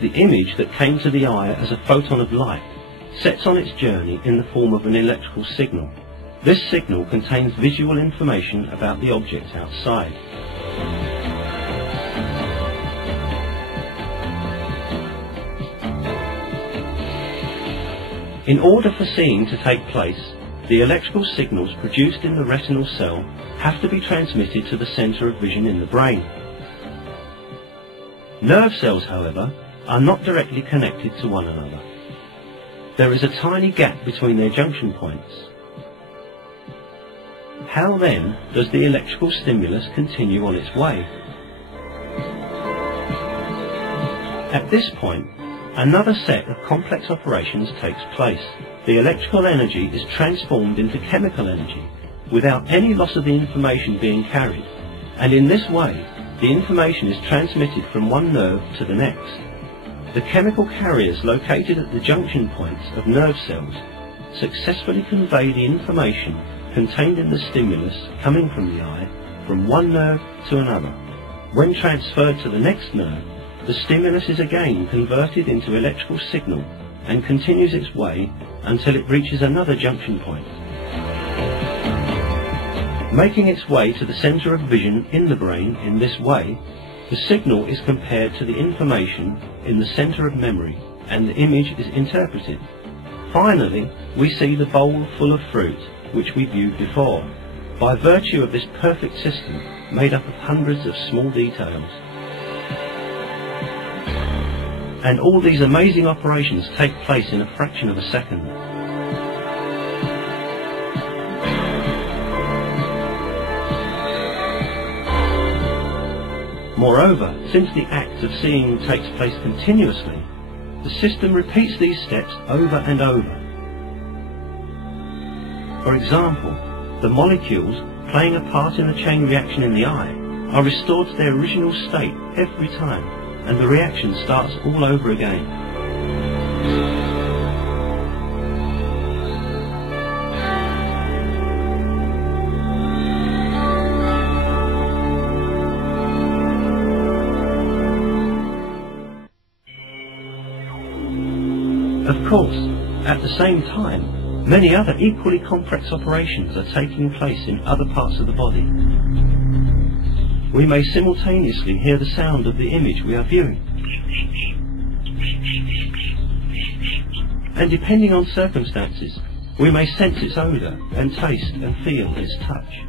the image that came to the eye as a photon of light sets on its journey in the form of an electrical signal. This signal contains visual information about the object outside. In order for seeing to take place, the electrical signals produced in the retinal cell have to be transmitted to the centre of vision in the brain. Nerve cells, however, are not directly connected to one another. There is a tiny gap between their junction points. How then does the electrical stimulus continue on its way? At this point, another set of complex operations takes place. The electrical energy is transformed into chemical energy without any loss of the information being carried, and in this way the information is transmitted from one nerve to the next. The chemical carriers located at the junction points of nerve cells successfully convey the information contained in the stimulus coming from the eye from one nerve to another. When transferred to the next nerve, the stimulus is again converted into electrical signal and continues its way until it reaches another junction point. Making its way to the centre of vision in the brain in this way, the signal is compared to the information in the centre of memory and the image is interpreted. Finally, we see the bowl full of fruit which we viewed before, by virtue of this perfect system made up of hundreds of small details. And all these amazing operations take place in a fraction of a second. Moreover, since the act of seeing takes place continuously, the system repeats these steps over and over. For example, the molecules playing a part in the chain reaction in the eye are restored to their original state every time, and the reaction starts all over again. Of course, at the same time, many other equally complex operations are taking place in other parts of the body. We may simultaneously hear the sound of the image we are viewing. And depending on circumstances, we may sense its odour and taste and feel its touch.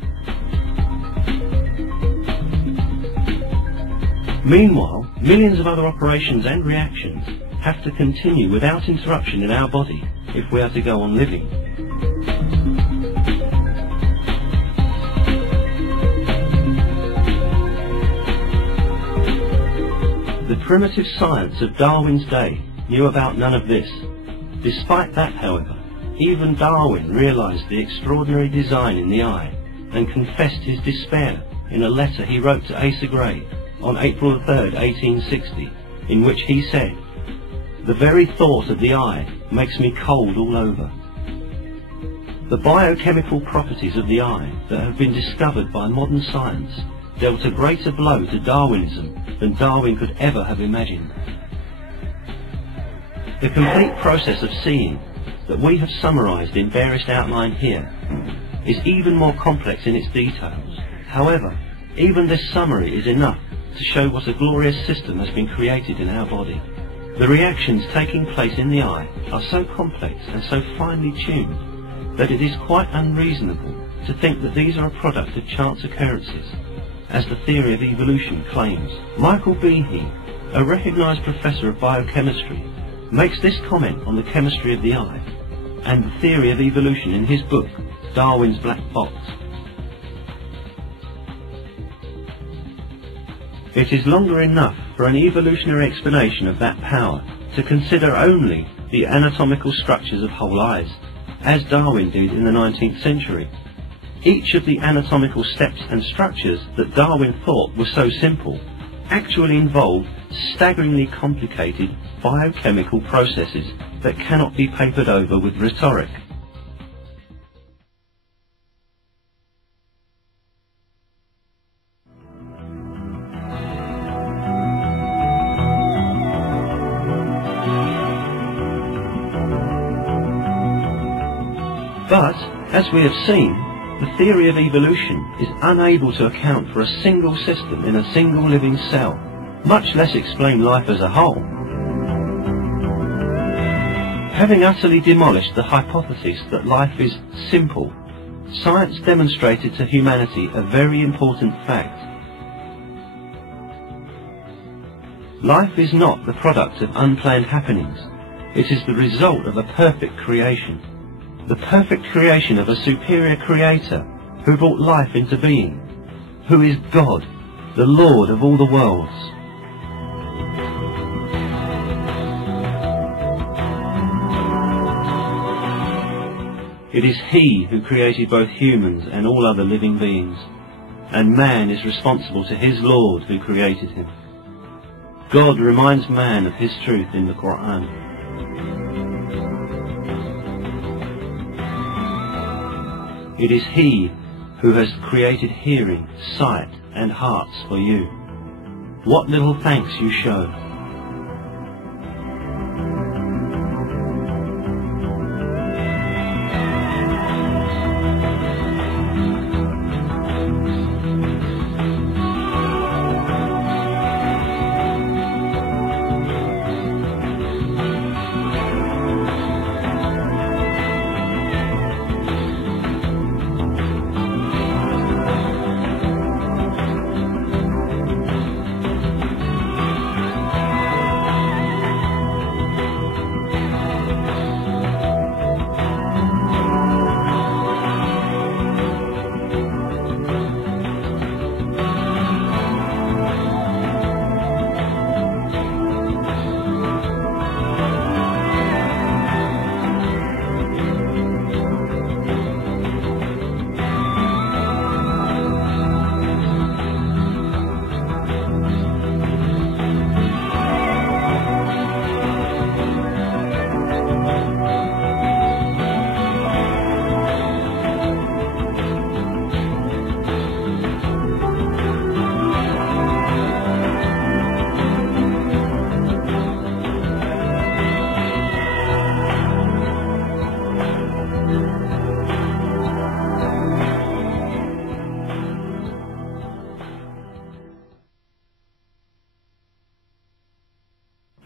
Meanwhile, millions of other operations and reactions have to continue without interruption in our body if we are to go on living. The primitive science of Darwin's day knew about none of this. Despite that, however, even Darwin realized the extraordinary design in the eye and confessed his despair in a letter he wrote to Asa Gray on April 3rd, 1860, in which he said, "The very thought of the eye makes me cold all over." The biochemical properties of the eye that have been discovered by modern science dealt a greater blow to Darwinism than Darwin could ever have imagined. The complete process of seeing that we have summarized in barest outline here is even more complex in its details. However, even this summary is enough to show what a glorious system has been created in our body. The reactions taking place in the eye are so complex and so finely tuned that it is quite unreasonable to think that these are a product of chance occurrences, as the theory of evolution claims. Michael Behe, a recognized professor of biochemistry, makes this comment on the chemistry of the eye and the theory of evolution in his book, Darwin's Black Box. It is longer enough for an evolutionary explanation of that power to consider only the anatomical structures of whole eyes, as Darwin did in the 19th century. Each of the anatomical steps and structures that Darwin thought were so simple actually involved staggeringly complicated biochemical processes that cannot be papered over with rhetoric. But, as we have seen, the theory of evolution is unable to account for a single system in a single living cell, much less explain life as a whole. Having utterly demolished the hypothesis that life is simple, science demonstrated to humanity a very important fact. Life is not the product of unplanned happenings. It is the result of a perfect creation. The perfect creation of a superior creator who brought life into being, who is God, the Lord of all the worlds. It is He who created both humans and all other living beings, and man is responsible to his Lord who created him. God reminds man of his truth in the Quran. It is He who has created hearing, sight and hearts for you. What little thanks you show.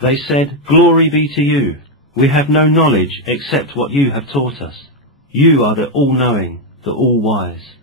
They said, "Glory be to you. We have no knowledge except what you have taught us. You are the all-knowing, the all-wise."